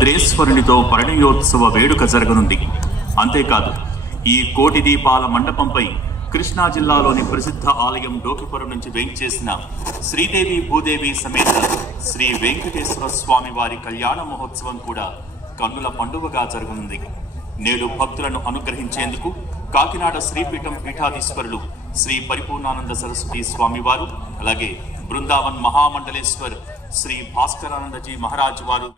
భద్రేశ్వరునితో పరిణయోత్సవ వేడుక జరగనుంది. అంతేకాదు ఈ కోటి దీపాల మండపంపై కృష్ణా జిల్లాలోని ప్రసిద్ధ ఆలయం డోకిపురం నుంచి వేంచేసిన శ్రీదేవి భూదేవి సమేత శ్రీ వెంకటేశ్వర స్వామి వారి కళ్యాణ మహోత్సవం కూడా కన్నుల పండుగగా జరగనుంది. నేడు భక్తులను అనుగ్రహించేందుకు కాకినాడ శ్రీపీఠం పీఠాధీశ్వరులు శ్రీ పరిపూర్ణానంద సరస్వతి స్వామివారు, అలాగే బృందావన్ మహామండలేశ్వర్ శ్రీ భాస్కరానందజీ మహారాజ్ వారు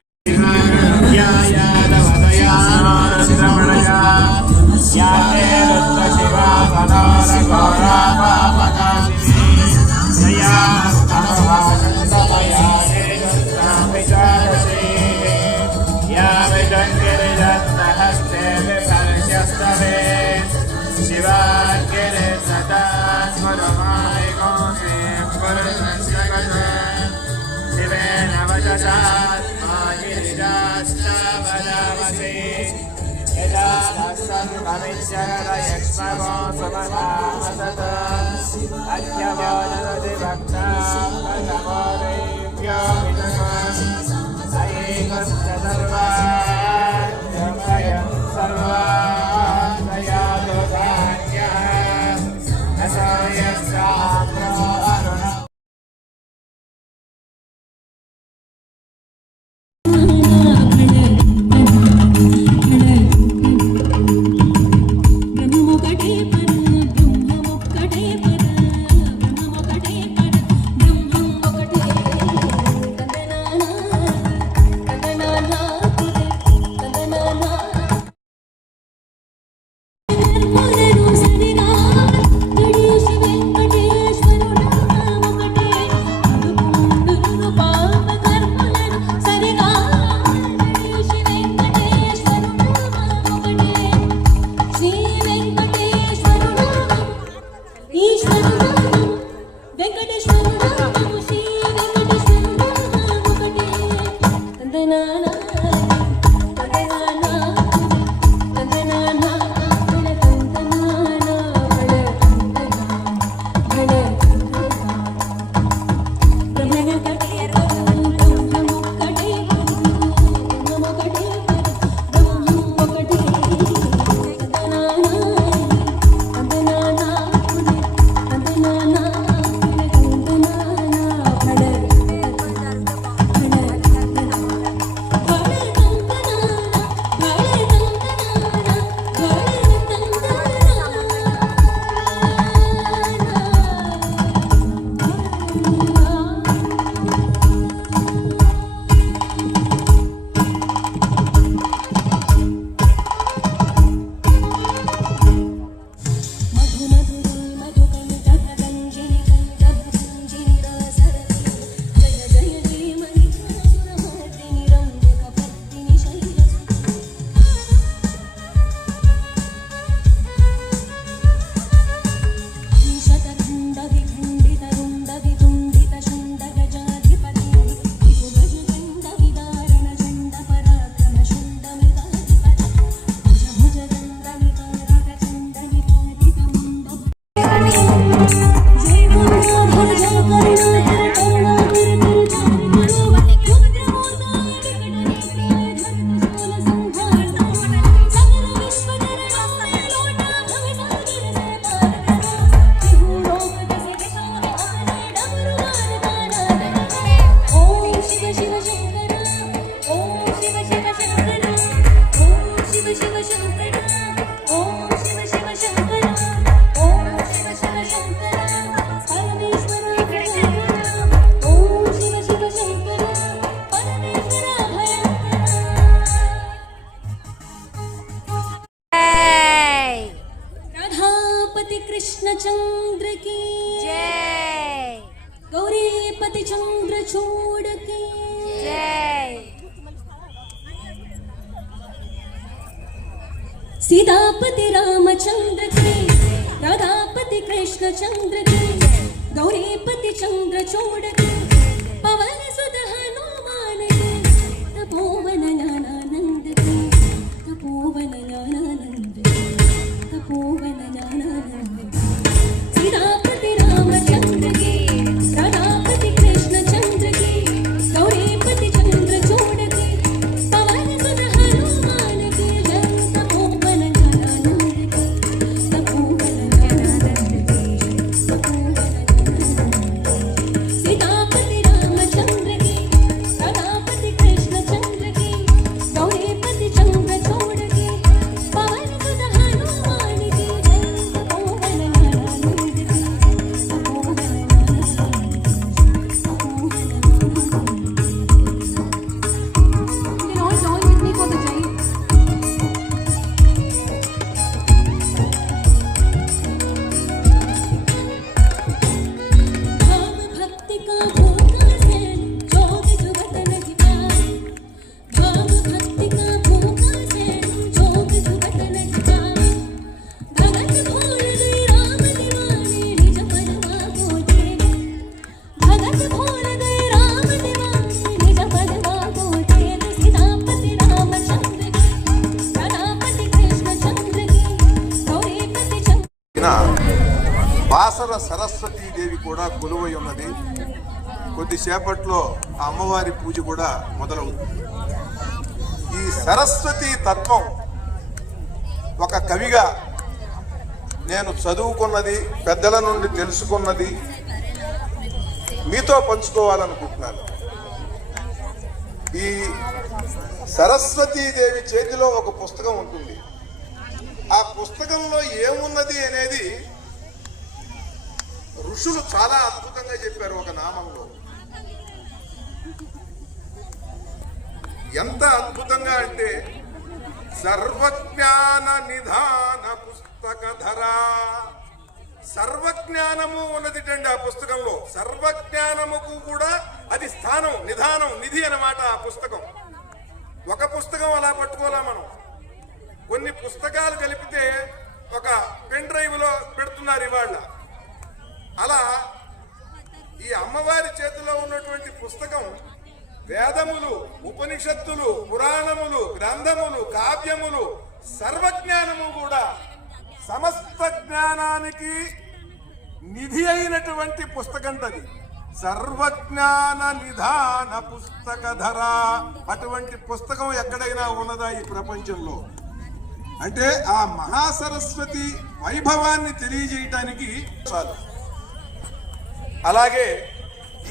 कृष्णचंद्र की जय, गौरीपति चंद्रचूड़ की जय, सीतापति रामचंद्र की, राधापति कृष्णचंद्र की, गौरीपति चंद्रचूड़ की, पवन सुत हनुमान की, तपोवन ज्ञानानंद की, तपोवन ज्ञानानंद की, तपोवन ज्ञानानंद की, सीतापति रामचंद्र की, राधापति कृष्णचंद्र की, गौरीपति चंद्रचूड़ की, पवन త్రిపుర సరస్వతీదేవి కూడా కొలువై ఉన్నది. కొద్దిసేపట్లో ఆ అమ్మవారి పూజ కూడా మొదలవుతుంది. ఈ సరస్వతీ తత్వం ఒక కవిగా నేను చదువుకున్నది, పెద్దల నుండి తెలుసుకున్నది మీతో పంచుకోవాలనుకుంటున్నాను. ఈ సరస్వతీదేవి చేతిలో ఒక పుస్తకం ఉంటుంది. ఆ పుస్తకంలో ఏమున్నది అనేది ఋషులు చాలా అద్భుతంగా చెప్పారు. ఒక నామంలో ఎంత అద్భుతంగా అంటే సర్వజ్ఞాన నిధాన పుస్తకధర. సర్వజ్ఞానము ఉన్నదిటండి ఆ పుస్తకంలో. సర్వజ్ఞానముకు కూడా అది స్థానం, నిధానం, నిధి అన్నమాట ఆ పుస్తకం. ఒక పుస్తకం అలా పట్టుకోలే మనం. కొన్ని పుస్తకాలు కలిపితే ఒక పెన్ డ్రైవ్ లో పెడుతున్నారు ఇవాళ. అలా ఈ అమ్మవారి చేతిలో ఉన్నటువంటి పుస్తకం వేదములు, ఉపనిషత్తులు, పురాణములు, గ్రంథములు, కావ్యములు, సర్వజ్ఞానము కూడా సమస్త జ్ఞానానికి నిధి అయినటువంటి పుస్తకంటది. సర్వజ్ఞాన నిధాన పుస్తకధర. అటువంటి పుస్తకం ఎక్కడైనా ఉన్నదా ఈ ప్రపంచంలో? అంటే ఆ మహాసరస్వతి వైభవాన్ని తెలియజేయటానికి చాలు. అలాగే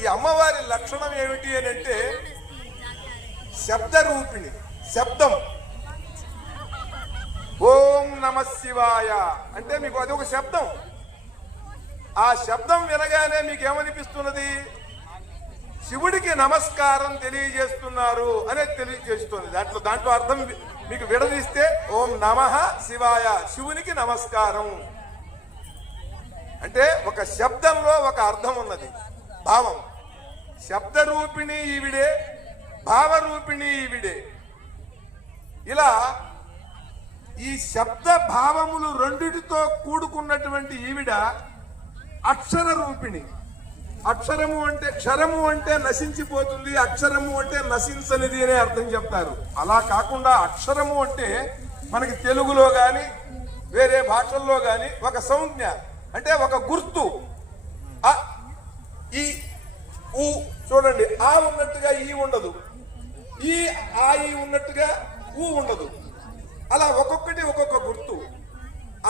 ఈ అమ్మవారి లక్షణం ఏమిటి అని అంటే శబ్ద రూపిణి. శబ్దం. ఓం నమ శివాయ అంటే మీకు అది ఒక శబ్దం. ఆ శబ్దం వినగానే మీకు ఏమనిపిస్తున్నది? శివుడికి నమస్కారం తెలియజేస్తున్నారు అనేది తెలియజేస్తుంది. దాంట్లో అర్థం మీకు విడదీస్తే ఓం నమః శివాయ, శివునికి నమస్కారం అంటే ఒక శబ్దంలో ఒక అర్థం ఉన్నది, భావం. శబ్ద రూపిణి ఈవిడే, భావరూపిణి ఈవిడే. ఇలా ఈ శబ్ద భావములు రెండిటితో కూడుకున్నటువంటి ఈవిడ అక్షర రూపిణి. అక్షరము అంటే, క్షరము అంటే నశించిపోతుంది, అక్షరము అంటే నశించనిది అనే అర్థం చెప్తారు. అలా కాకుండా అక్షరము అంటే మనకి తెలుగులో గాని వేరే భాషల్లో గాని ఒక సంజ్ఞ, అంటే ఒక గుర్తు. ఈ ఊ చూడండి, ఆ ఉన్నట్టుగా ఈ ఉండదు, ఈ ఆ ఈ ఉన్నట్టుగా ఊ ఉండదు. అలా ఒక్కొక్కటి ఒక్కొక్క గుర్తు.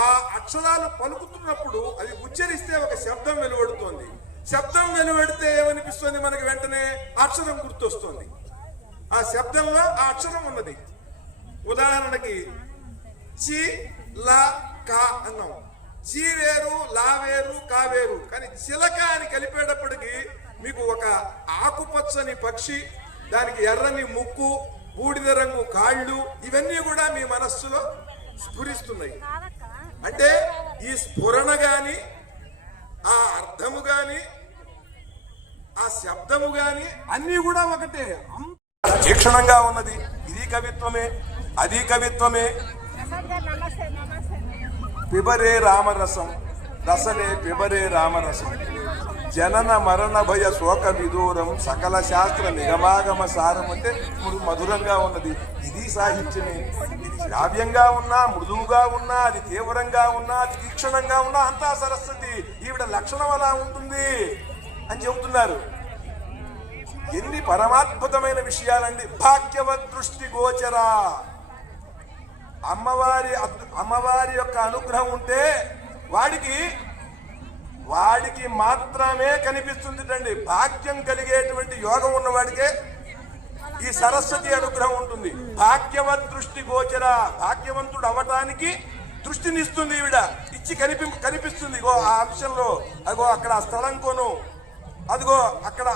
ఆ అక్షరాలు పలుకుతున్నప్పుడు అవి ఉచ్చరిస్తే ఒక శబ్దం వెలువడుతోంది. శబ్దం వెలువడితే ఏమనిపిస్తుంది మనకి? వెంటనే అక్షరం గుర్తొస్తుంది. ఆ శబ్దంలో ఆ అక్షరం ఉన్నది. ఉదాహరణకి చి లా కా అన్నాం. చి వేరు, లా వేరు, కా వేరు. కానీ చిలక అని కలిపేటప్పటికి మీకు ఒక ఆకుపచ్చని పక్షి, దానికి ఎర్రని ముక్కు, బూడిద రంగు కాళ్ళు, ఇవన్నీ కూడా మీ మనస్సులో స్ఫురిస్తున్నాయి. అంటే ఈ స్ఫురణ గాని, ఆ అర్థము గాని, ఆ శబ్దము గాని అన్నీ కూడా ఒకటే, తీక్షణంగా ఉన్నది. ఇది కవిత్వమే, అది కవిత్వమే. పిబరే రామరసం రసనే పిబరే రామరసం జనన మరణ భయ శోక విదూరం సకల శాస్త్ర నిగమాగమ సారం అంటే మధురంగా ఉన్నది. ఇది సాహిత్యమే. ఇది శ్రావ్యంగా ఉన్నా, మృదువుగా ఉన్నా, అది తీవ్రంగా ఉన్నా, అది తీక్షణంగా ఉన్నా అంతా సరస్వతి. ఈవిడ లక్షణం అలా ఉంటుంది అని చెబుతున్నారు. ఎన్ని పరమాద్భుతమైన విషయాలండి. భాగ్యవద్ దృష్టి గోచరా. అమ్మవారి యొక్క అనుగ్రహం ఉంటే వాడికి మాత్రమే కనిపిస్తుంది. భాగ్యం కలిగేటువంటి యోగం ఉన్నవాడికే ఈ సరస్వతి అనుగ్రహం ఉంటుంది. భాగ్యవద్ దృష్టి గోచర. భాగ్యవంతుడు అవటానికి దృష్టినిస్తుంది ఈవిడ. ఇచ్చి కనిపిస్తుంది. ఇగో ఆ అంశంలో, అగో అక్కడ ఆ స్థలం కొను, అదిగో అక్కడ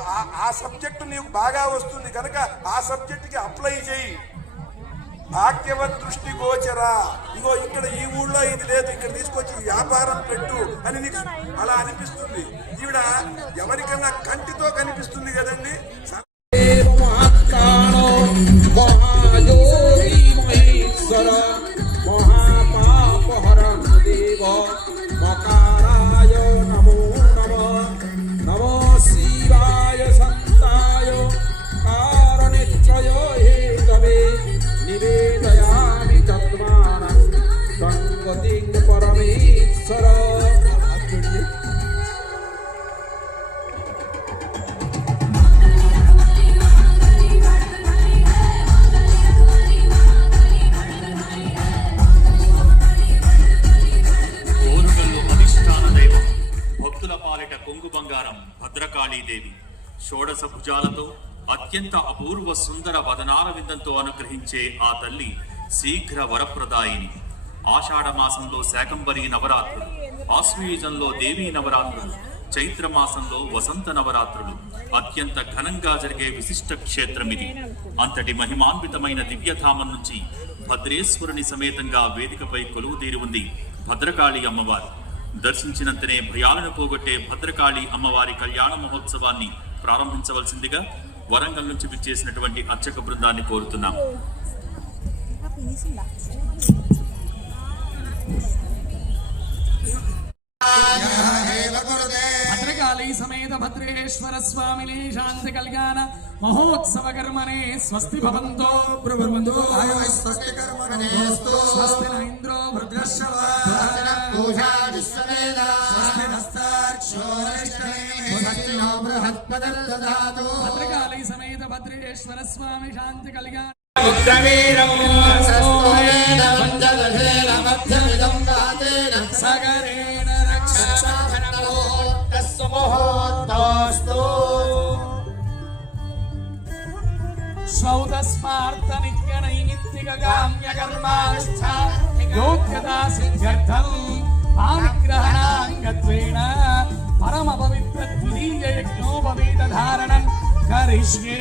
ఆ సబ్జెక్టు నీకు బాగా వస్తుంది కనుక ఆ సబ్జెక్టుకి అప్లై చేయి. భాగ్యవద్ దృష్టి గోచరా. ఇగో ఇక్కడ ఈ ఊళ్ళో ఇది లేదు, ఇక్కడ తీసుకొచ్చి వ్యాపారం పెట్టు అని నీకు అలా అనిపిస్తుంది. ఈవిడ ఎవరికన్నా కంటితో కనిపిస్తుంది కదండి. సరస భుజాలతో అత్యంత అపూర్వ సుందర వదనాల విందంతో అనుగ్రహించే ఆ తల్లి శీఘ్ర వరప్రదాయిని. ఆషాఢ మాసంలో శాకంబరి నవరాత్రులు, ఆశ్వయుజంలో దేవీ నవరాత్రులు, చైత్ర మాసంలో వసంత నవరాత్రులు అత్యంత ఘనంగా జరిగే విశిష్ట క్షేత్రం ఇది. అంతటి మహిమాన్వితమైన దివ్యధామం నుంచి భద్రేశ్వరుని సమేతంగా వేదికపై కొలువు తీరి ఉంది భద్రకాళి అమ్మవారు. దర్శించినంతనే భయాలను పోగొట్టే భద్రకాళి అమ్మవారి కళ్యాణ మహోత్సవాన్ని ప్రారంభించవలసిందిగా వరంగల్ నుంచి విచ్చేసినటువంటి అర్చక బృందాన్ని కోరుతున్నాం. భద్రకాళీ సమేత భద్రేశ్వర స్వామిని శాంతి కళ్యాణ మహోత్సవ కర్మనే స్వస్తి భవంతో బ్రహ్మంతో స్వస్తి కర్మణే స్వస్తి ఇంద్రో భద్రకాళీ సమేత భద్రేశ్వర స్వామి శాంతి కళ్యాణ సగరేణ శ్రౌతస్మార్త నిత్య నైమిత్తిక కామ్య కర్మానుష్ఠ యోగ్యతా సిద్ధ్యర్థం పాణిగ్రహణాంగత్వేన పరమ పవిత్ర ద్వితీయ యజ్ఞోపవీత ధారణం కరిష్యే.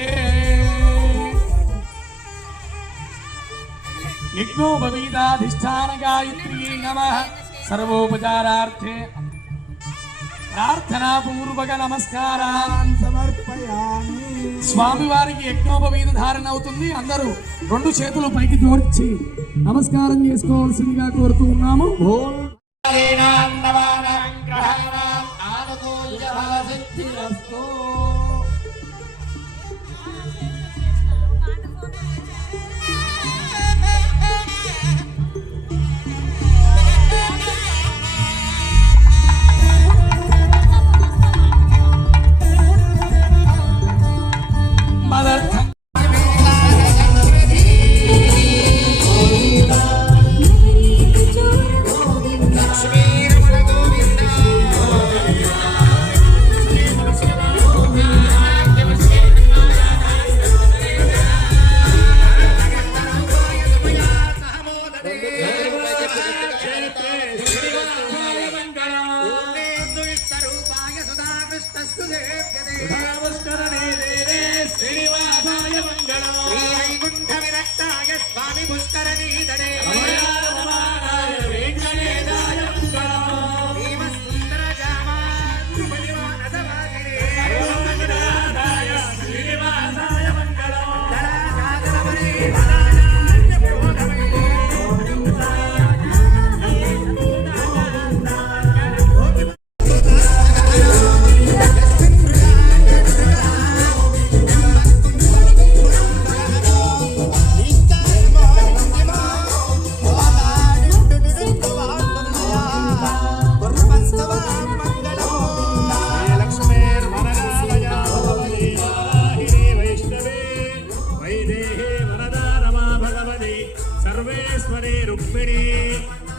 యజ్ఞోపవీతాధిష్టాన గాయత్రీ నమః. సర్వోపచారార్థే ప్రార్థనా పూర్వక నమస్కారాన్ సమర్పయామి. స్వామివారికి యజ్ఞోపవీత ధారణ అవుతుంది. అందరూ రెండు చేతులు పైకి జోడించి నమస్కారం చేసుకోవాల్సిందిగా కోరుతూ ఉన్నాము.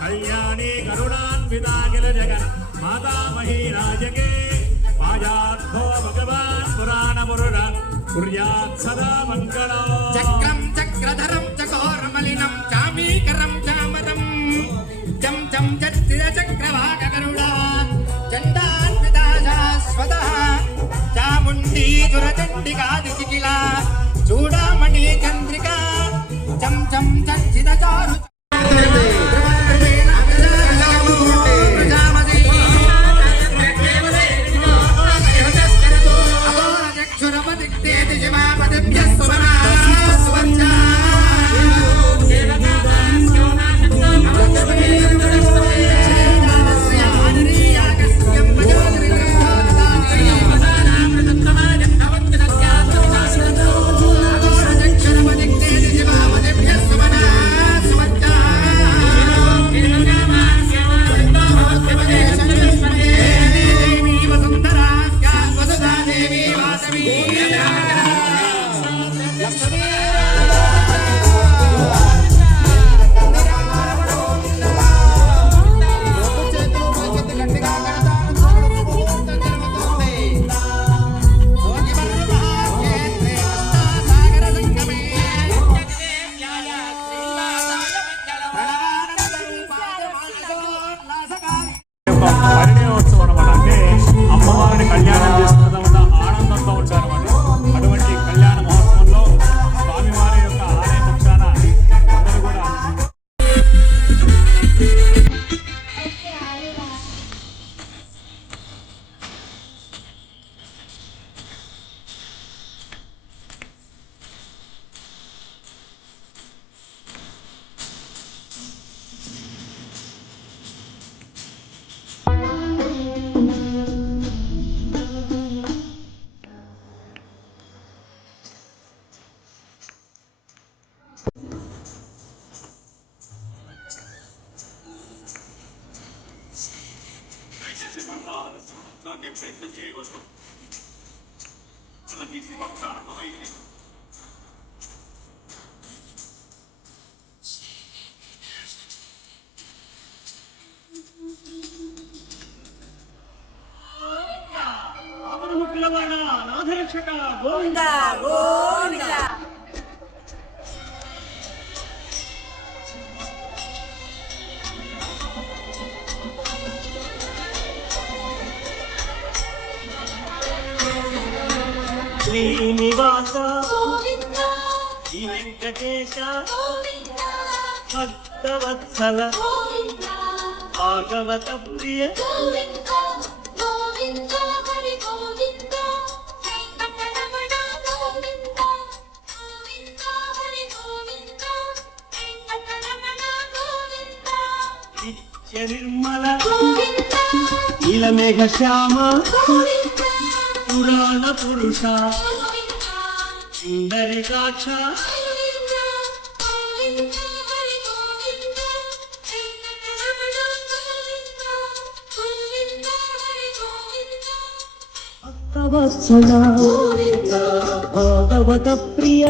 कल्याणी करुणान्विताखिल जगन् मातामही राजके आजाद्धो भगवान् पुराणपुरुष कुर्यात् सदा मङ्गलो. चक्रं चक्रधरं चकोरमलिनं चामीकरं चामरं चं चं चक्रितचक्रवाकगरुडा चण्डान्विता शाश्वतः चामुण्डी दुरचण्डिकादिचिकिला चूडामणि चन्द्रिका चं चं चर्चितचारु ప్రయత్నం చేయవచ్చు. అలాగే ప్రారంభమైంది. గోవిందా గోవిందా శ్రీనివాస శ్రీ వెంకటేశ భక్తవత్సల భాగవత ప్రియ నిత్య నిర్మల నీలమేఘ శ్యామ పురాణ పురుష సుందరికాక్ష భక్తవత్సల భాగవత ప్రియ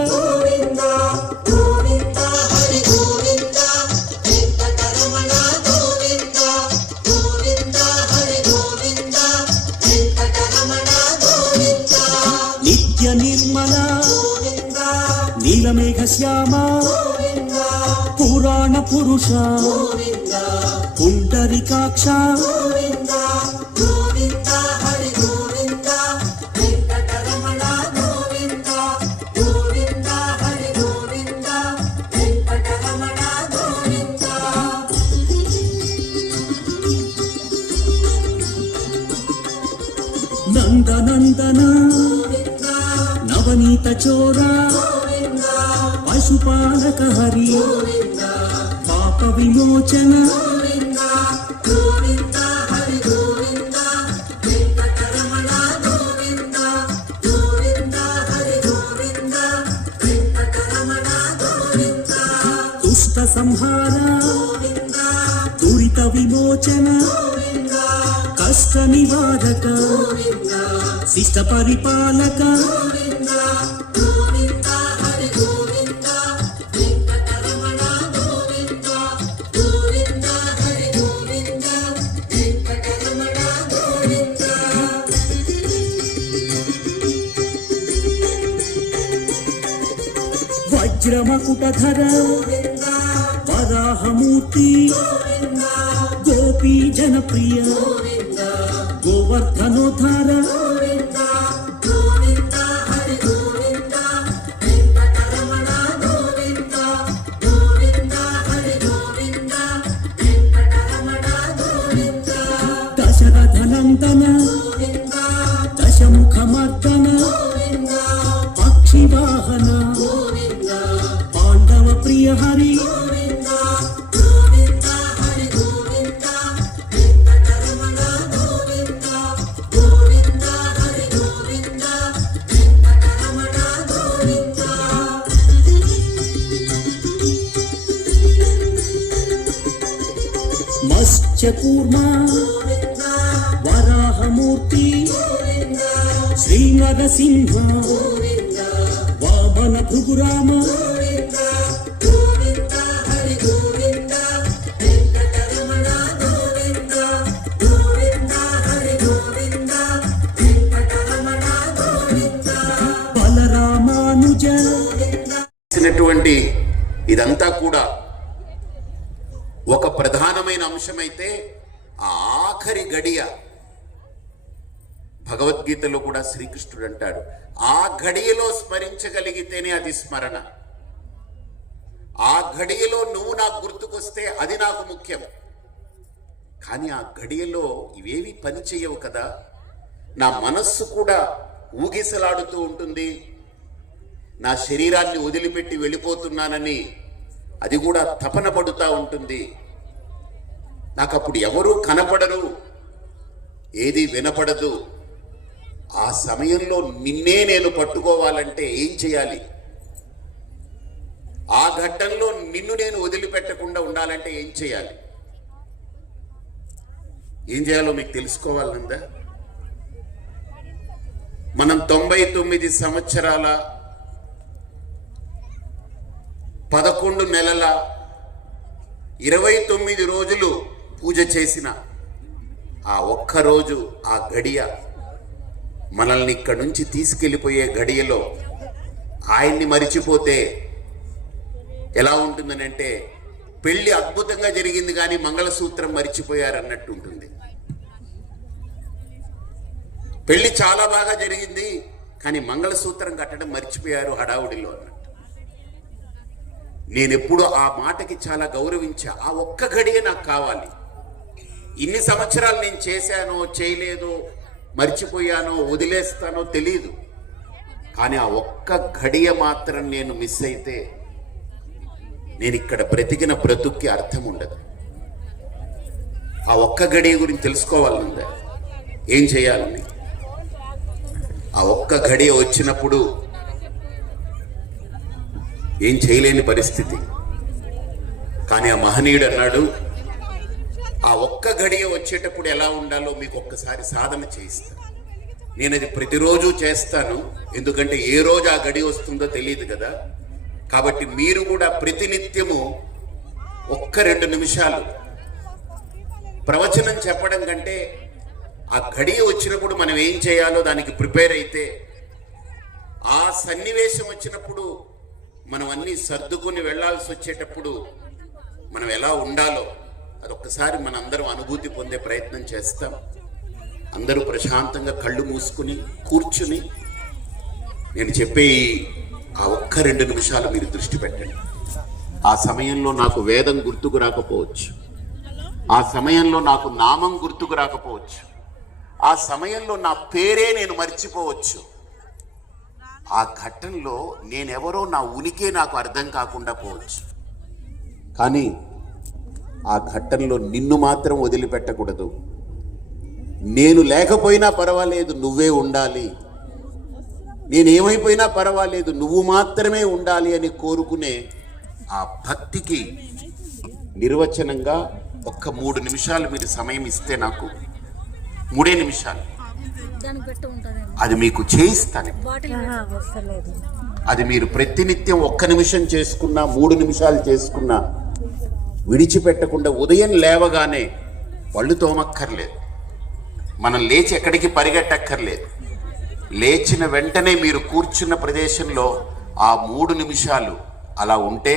నిత్య నిర్మల నీలమేఘ శ్యామ పురాణ పురుష పుండరీకాక్ష నందనందన నవనీత చోరా పశుపాలక హరి పాప విమోచన దుష్ట సంహార దురిత విమోచన కష్ట నివారక శిష్ట పరిపాలక వజ్రమకుటధర వరాహమూర్తి గోపీ జనప్రియ గోవర్ధనోద్ధార దశరథనందన దశముఖమర్దన పక్షివాహన పాండవ ప్రియ హరి మత్స్యకూర్మ వరాహమూర్తి శ్రీ నరసింహ వామన భృగురామ బలరామానుజ. ఇదంతా కూడా ఒక ప్రధానమైన అంశమైతే ఆ ఆఖరి గడియ భగవద్గీతలో కూడా శ్రీకృష్ణుడు అంటాడు, ఆ గడియలో స్మరించగలిగితేనే అది స్మరణ. ఆ గడియలో నువ్వు నాకు గుర్తుకొస్తే అది నాకు ముఖ్యం. కానీ ఆ గడియలో ఇవేవి పని చేయవు కదా. నా మనస్సు కూడా ఊగిసలాడుతూ ఉంటుంది. నా శరీరాన్ని వదిలిపెట్టి వెళ్ళిపోతున్నానని అది కూడా తపన పడుతూ ఉంటుంది. నాకు అప్పుడు ఎవరూ కనపడరు, ఏది వినపడదు. ఆ సమయంలో నిన్నే నేను పట్టుకోవాలంటే ఏం చేయాలి? ఆ ఘట్టంలో నిన్ను నేను వదిలిపెట్టకుండా ఉండాలంటే ఏం చేయాలి? ఏం చేయాలో మీకు తెలుసుకోవాలనుందా? మనం 99 సంవత్సరాల 11 నెలల 29 రోజులు పూజ చేసిన ఆ ఒక్క రోజు, ఆ గడియ, మనల్ని ఇక్కడి నుంచి తీసుకెళ్ళిపోయే గడియలో ఆయన్ని మరిచిపోతే ఎలా ఉంటుందనంటే, పెళ్లి అద్భుతంగా జరిగింది కానీ మంగళసూత్రం మరిచిపోయారన్నట్టు ఉంటుంది. పెళ్లి చాలా బాగా జరిగింది కానీ మంగళసూత్రం కట్టడం మర్చిపోయారు హడావుడిలో అన్నట్టు. నేనెప్పుడు ఆ మాటకి చాలా గౌరవించా. ఆ ఒక్క గడియే నాకు కావాలి. ఇన్ని సంవత్సరాలు నేను చేశానో చేయలేదో, మర్చిపోయానో వదిలేస్తానో తెలీదు, కానీ ఆ ఒక్క గడియ మాత్రం నేను మిస్ అయితే నేను ఇక్కడ బ్రతికిన బ్రతుక్కి అర్థం ఉండదు. ఆ ఒక్క గడియ గురించి తెలుసుకోవాలంటే ఏం చేయాలని, ఆ ఒక్క గడియ వచ్చినప్పుడు ఏం చేయలేని పరిస్థితి. కానీ ఆ మహనీయుడు అన్నాడు, ఆ ఒక్క గడియ వచ్చేటప్పుడు ఎలా ఉండాలో మీకు ఒక్కసారి సాధన చేయిస్తాను. నేను అది ప్రతిరోజు చేస్తాను, ఎందుకంటే ఏ రోజు ఆ గడియ వస్తుందో తెలియదు కదా. కాబట్టి మీరు కూడా ప్రతినిత్యము 1-2 నిమిషాలు ప్రవచనం చెప్పడం కంటే ఆ గడియ వచ్చినప్పుడు మనం ఏం చేయాలో దానికి ప్రిపేర్ అయితే, ఆ సన్నివేశం వచ్చినప్పుడు మనం అన్నీ సర్దుకుని వెళ్ళాల్సి వచ్చేటప్పుడు మనం ఎలా ఉండాలో అదొక్కసారి మనందరం అనుభూతి పొందే ప్రయత్నం చేస్తాం. అందరూ ప్రశాంతంగా కళ్ళు మూసుకుని కూర్చుని నేను చెప్పే ఆ 1-2 నిమిషాలు మీరు దృష్టి పెట్టండి. ఆ సమయంలో నాకు వేదం గుర్తుకు రాకపోవచ్చు, ఆ సమయంలో నాకు నామం గుర్తుకు రాకపోవచ్చు, ఆ సమయంలో నా పేరే నేను మర్చిపోవచ్చు. ఆ ఘట్టంలో నేనెవరో, నా ఉనికే నాకు అర్థం కాకుండా పోవచ్చు. కానీ ఆ ఘట్టంలో నిన్ను మాత్రం వదిలిపెట్టకూడదు. నేను లేకపోయినా పర్వాలేదు, నువ్వే ఉండాలి. నేనేమైపోయినా పర్వాలేదు, నువ్వు మాత్రమే ఉండాలి అని కోరుకునే ఆ భక్తికి నిర్వచనంగా 3 నిమిషాలు మీరు సమయం ఇస్తే, నాకు 3 నిమిషాలు అది మీకు చేయిస్తాను. అది మీరు ప్రతినిత్యం 1 నిమిషం చేసుకున్నా, 3 నిమిషాలు చేసుకున్నా విడిచిపెట్టకుండా ఉదయం లేవగానే పళ్ళు తోమక్కర్లేదు, మనం లేచి ఎక్కడికి పరిగెట్టక్కర్లేదు. లేచిన వెంటనే మీరు కూర్చున్న ప్రదేశంలో ఆ 3 నిమిషాలు అలా ఉంటే,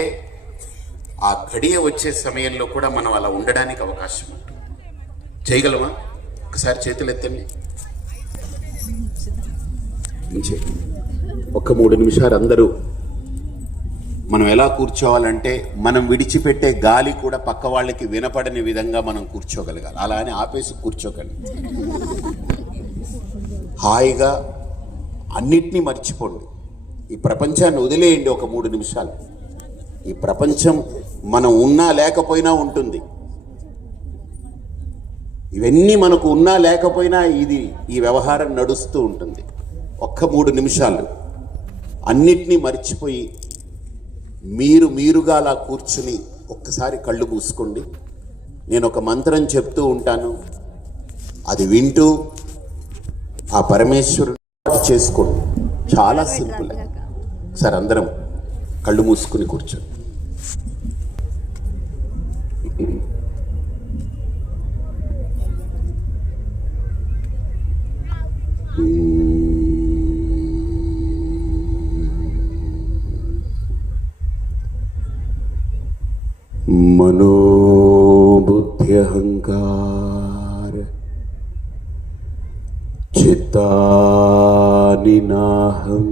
ఆ గడియ వచ్చే సమయంలో కూడా మనం అలా ఉండడానికి అవకాశం ఉంటుంది. చేయగలమా? ఒకసారి చేతులు ఎత్తండి. ఒక 3 నిమిషాలు అందరూ మనం ఎలా కూర్చోవాలంటే, మనం విడిచిపెట్టే గాలి కూడా పక్క వాళ్ళకి వినపడని విధంగా మనం కూర్చోగలగాలి. అలా అని ఆపేసి కూర్చోకండి. హాయిగా అన్నిటినీ మర్చిపోండి. ఈ ప్రపంచాన్ని వదిలేయండి 3 నిమిషాలు. ఈ ప్రపంచం మనం ఉన్నా లేకపోయినా ఉంటుంది. ఇవన్నీ మనకు ఉన్నా లేకపోయినా ఈ వ్యవహారం నడుస్తూ ఉంటుంది. 3 నిమిషాలు అన్నిటినీ మర్చిపోయి మీరుగా అలా కూర్చుని ఒక్కసారి కళ్ళు మూసుకోండి. నేను ఒక మంత్రం చెప్తూ ఉంటాను, అది వింటూ ఆ పరమేశ్వరుడు చేసుకోండి. చాలా సింపుల్. ఒకసారి అందరం కళ్ళు మూసుకుని కూర్చోండి. मनोबुद्ध्यहंकार चित्तानि नाहं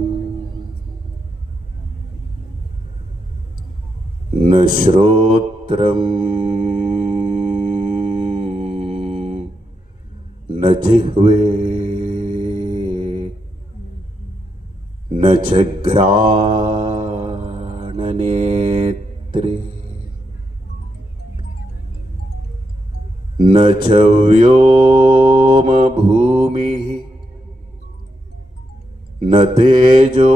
न श्रोत्रं न जिह्वे न च घ्राणनेत्रे न च व्योम भूमिः न तेजो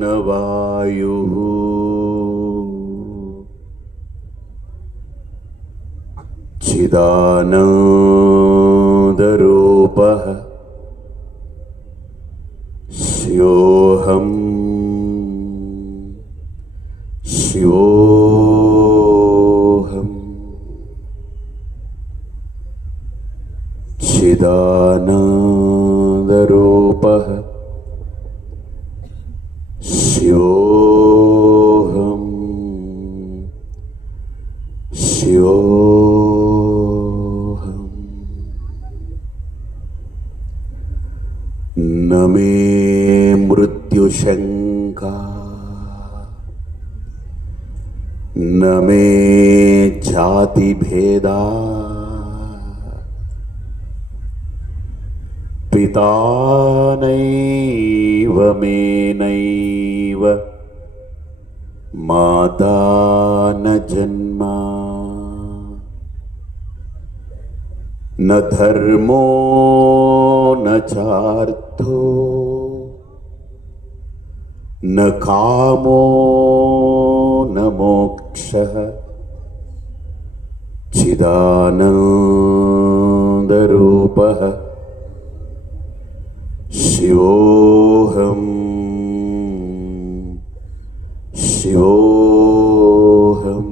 न वायुः चिदानन्दरूपः శివోహం శివోహం చిదానందరూపః శివోహం శివోహం న మే మృత్యుశంకా न मे जातिभेदा पिता नैव मे नैव माता न जन्मा न धर्मो न चार्थो न कामो न मोक्षः चिदानन्दरूपः शिवोऽहं शिवोऽहं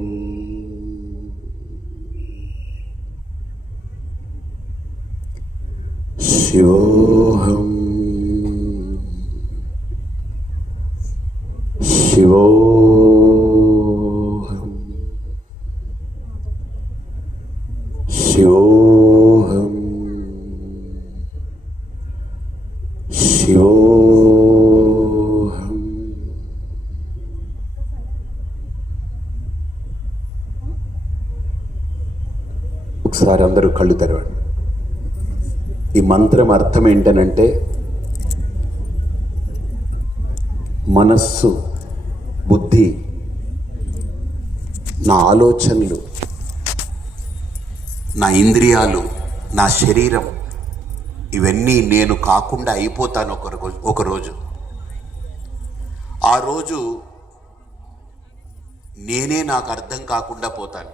शिवोऽहं शिवोऽहं शिवोऽहं शिवोऽहं ఒకసారి అందరూ కళ్ళు తెరవండి. ఈ మంత్రం అర్థం ఏంటనంటే మనస్సు, బుద్ధి, నా ఆలోచనలు, నా ఇంద్రియాలు, నా శరీరం ఇవన్నీ నేను కాకుండా అయిపోతాను ఒకరోజు. ఆ రోజు నేనే నాకు అర్థం కాకుండా పోతాను.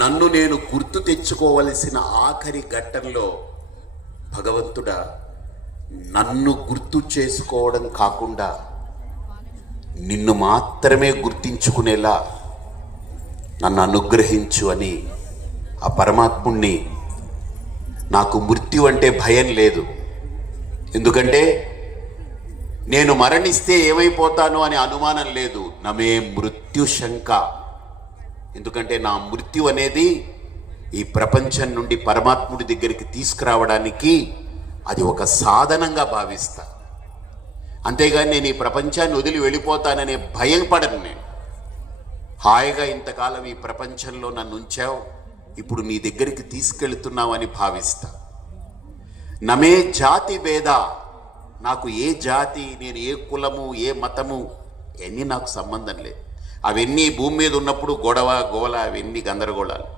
నన్ను నేను గుర్తు తెచ్చుకోవలసిన ఆఖరి ఘట్టంలో భగవంతుడా నన్ను గుర్తు చేసుకోవడం కాకుండా నిన్ను మాత్రమే గుర్తించుకునేలా నన్ను అనుగ్రహించు అని ఆ పరమాత్ముణ్ణి, నాకు మృత్యు అంటే భయం లేదు, ఎందుకంటే నేను మరణిస్తే ఏమైపోతాను అనే అనుమానం లేదు. నమే మృత్యు శంక, ఎందుకంటే నా మృత్యు అనేది ఈ ప్రపంచం నుండి పరమాత్ముడి దగ్గరికి తీసుకురావడానికి అది ఒక సాధనంగా భావిస్తా. అంతేగాని నేను ఈ ప్రపంచాన్ని వదిలి వెళ్ళిపోతాననే భయం పడను. నేను హాయిగా ఇంతకాలం ఈ ప్రపంచంలో నన్ను ఉంచావు, ఇప్పుడు నీ దగ్గరికి తీసుకెళ్తున్నావు అని భావిస్తా. నమే జాతి భేద, నాకు ఏ జాతి, నేను ఏ కులము, ఏ మతము అవన్నీ నాకు సంబంధం లేదు. అవన్నీ భూమి మీద ఉన్నప్పుడు గొడవ గోల, అవన్నీ గందరగోళాలు.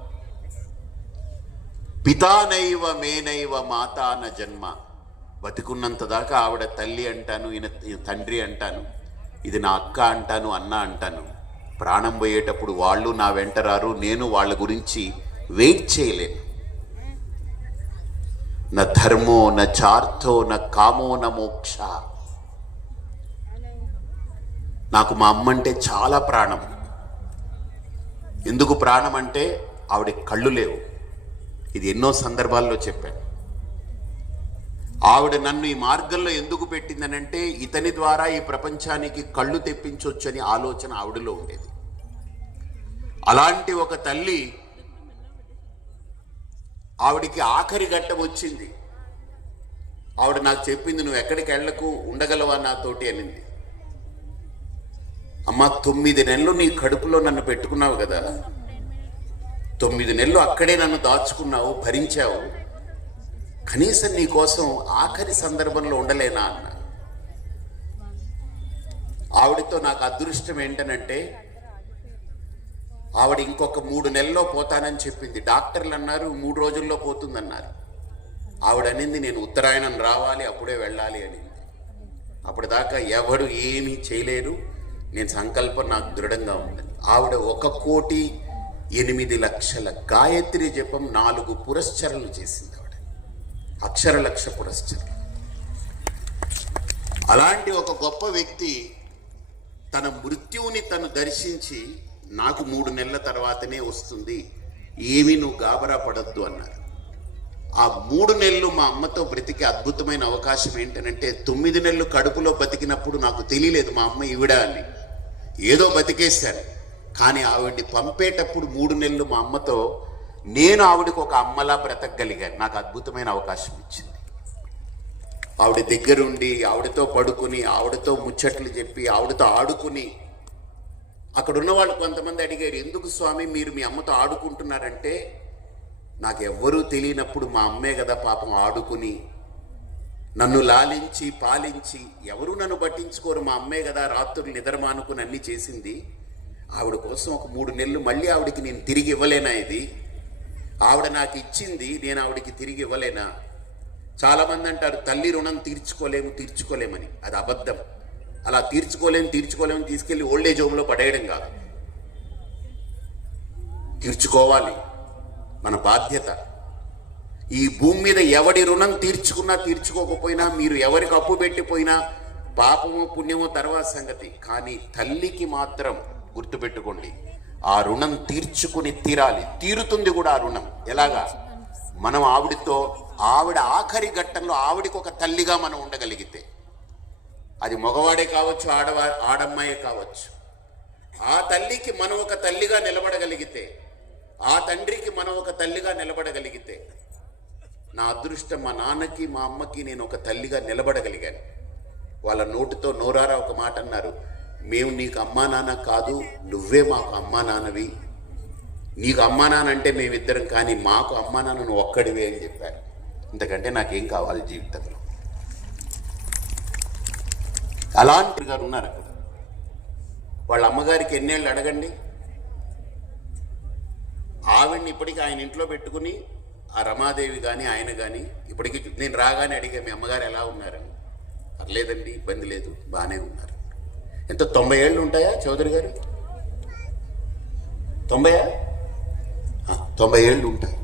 పితానైవ మేనైవ మాతా న జన్మ, బతికున్నంత దాకా ఆవిడ తల్లి అంటాను, ఈయన తండ్రి అంటాను, ఇది నా అక్క అంటాను, అన్న అంటాను. ప్రాణం పోయేటప్పుడు వాళ్ళు నా వెంట రారు, నేను వాళ్ళ గురించి వెయిట్ చేయలేను. న ధర్మో న చార్థో న కామో న మోక్ష. నాకు మా అమ్మ అంటే చాలా ప్రాణం. ఎందుకు ప్రాణం అంటే ఆవిడ కళ్ళు లేవు. ఇది ఎన్నో సందర్భాల్లో చెప్పాను. ఆవిడ నన్ను ఈ మార్గంలో ఎందుకు పెట్టిందనంటే ఇతని ద్వారా ఈ ప్రపంచానికి కళ్ళు తెప్పించవచ్చు అని ఆలోచన ఆవిడలో ఉండేది. అలాంటి ఒక తల్లి, ఆవిడికి ఆఖరి ఘట్టం వచ్చింది. ఆవిడ నాకు చెప్పింది, నువ్వు ఎక్కడికి వెళ్ళకు, ఉండగలవా నాతోటి అనింది. అమ్మ 9 నెలలు నీ కడుపులో నన్ను పెట్టుకున్నావు కదా, 9 నెలలు అక్కడే నన్ను దాచుకున్నావు, భరించావు, కనీసం నీ కోసం ఆఖరి సందర్భంలో ఉండలేనా అన్న. ఆవిడతో నాకు అదృష్టం ఏంటనంటే ఆవిడ ఇంకొక 3 నెలల్లో పోతానని చెప్పింది. డాక్టర్లు అన్నారు 3 రోజుల్లో పోతుందన్నారు. ఆవిడ అనింది నేను ఉత్తరాయణం రావాలి, అప్పుడే వెళ్ళాలి అనింది. అప్పటిదాకా ఎవడు ఏమీ చేయలేరు, నేను సంకల్పం నాకు దృఢంగా ఉందని. ఆవిడ 1,08,00,000 గాయత్రి జపం 4 పురస్చరణలు చేసింది. ఆవిడ అక్షర లక్ష పురస్చరణలు. అలాంటి ఒక గొప్ప వ్యక్తి తన మృత్యువుని తను దర్శించి నాకు 3 నెలల తర్వాతనే వస్తుంది, ఏమీ నువ్వు గాబరా పడద్దు అన్నారు. ఆ 3 నెలలు మా అమ్మతో బ్రతికే అద్భుతమైన అవకాశం ఏంటనంటే 9 నెలలు కడుపులో బతికినప్పుడు నాకు తెలియలేదు మా అమ్మ ఈవిడ అని, ఏదో బతికేశాను. కానీ ఆవిడ్ని పంపేటప్పుడు 3 నెలలు మా అమ్మతో నేను ఆవిడకి ఒక అమ్మలా బ్రతకగలిగాను. నాకు అద్భుతమైన అవకాశం ఇచ్చింది. ఆవిడ దగ్గరుండి ఆవిడతో పడుకుని ఆవిడతో ముచ్చట్లు చెప్పి ఆవిడతో ఆడుకుని, అక్కడ ఉన్న వాళ్ళు కొంతమంది అడిగారు, ఎందుకు స్వామి మీరు మీ అమ్మతో ఆడుకుంటున్నారంటే, నాకు ఎవ్వరూ తెలియనప్పుడు మా అమ్మే కదా పాపం ఆడుకుని నన్ను లాలించి పాలించి, ఎవరు నన్ను పట్టించుకోరు, మా అమ్మే కదా రాత్రులు నిద్ర మానుకుని అన్నీ చేసింది. ఆవిడ కోసం ఒక 3 నెలలు మళ్ళీ ఆవిడకి నేను తిరిగి ఇవ్వలేనా? ఇది ఆవిడ నాకు ఇచ్చింది, నేను ఆవిడకి తిరిగి ఇవ్వలేనా? చాలామంది అంటారు తల్లి రుణం తీర్చుకోలేమని. అది అబద్ధం. అలా తీర్చుకోలేము తీసుకెళ్ళి ఓల్డేజ్ హోమ్లో పడేయడం కాదు. తీర్చుకోవాలి, మన బాధ్యత. ఈ భూమి మీద ఎవడి రుణం తీర్చుకున్నా తీర్చుకోకపోయినా, మీరు ఎవరికి అప్పు పెట్టిపోయినా పాపమో పుణ్యమో తర్వాత సంగతి. కానీ తల్లికి మాత్రం గుర్తుపెట్టుకోండి, ఆ రుణం తీర్చుకుని తీరాలి. తీరుతుంది కూడా ఆ రుణం. ఎలాగా? మనం ఆవిడతో, ఆవిడ ఆఖరి ఘట్టంలో ఆవిడకి ఒక తల్లిగా మనం ఉండగలిగితే, అది మగవాడే కావచ్చు, ఆడమ్మాయే కావచ్చు, ఆ తల్లికి మనం ఒక తల్లిగా నిలబడగలిగితే, ఆ తండ్రికి మనం ఒక తల్లిగా నిలబడగలిగితే, నా అదృష్టం మా నాన్నకి మా అమ్మకి నేను ఒక తల్లిగా నిలబడగలిగాను. వాళ్ళ నోటితో నోరారా ఒక మాట అన్నారు, మేము నీకు అమ్మా నాన్న కాదు, నువ్వే మాకు అమ్మా నాన్నవి. నీకు అమ్మా నాన్న అంటే మేమిద్దరం, కానీ మాకు అమ్మా నాన్న నువ్వు ఒక్కడివే అని చెప్పారు. ఇంతకంటే నాకేం కావాలి జీవితంలో? అలాంటి గారు ఉన్నారు అక్కడ. వాళ్ళ అమ్మగారికి ఎన్నేళ్ళు అడగండి. ఆవిడ్ని ఇప్పటికీ ఆయన ఇంట్లో పెట్టుకుని, ఆ రమాదేవి కానీ ఆయన కానీ ఇప్పటికీ, నేను రాగానే అడిగా మీ అమ్మగారు ఎలా ఉన్నారని. పర్లేదండి, ఇబ్బంది లేదు, బాగానే ఉన్నారు. ఎంత 90 ఏళ్ళు ఉంటాయా చౌదరి గారు? 90 ఏళ్ళు ఉంటాయి.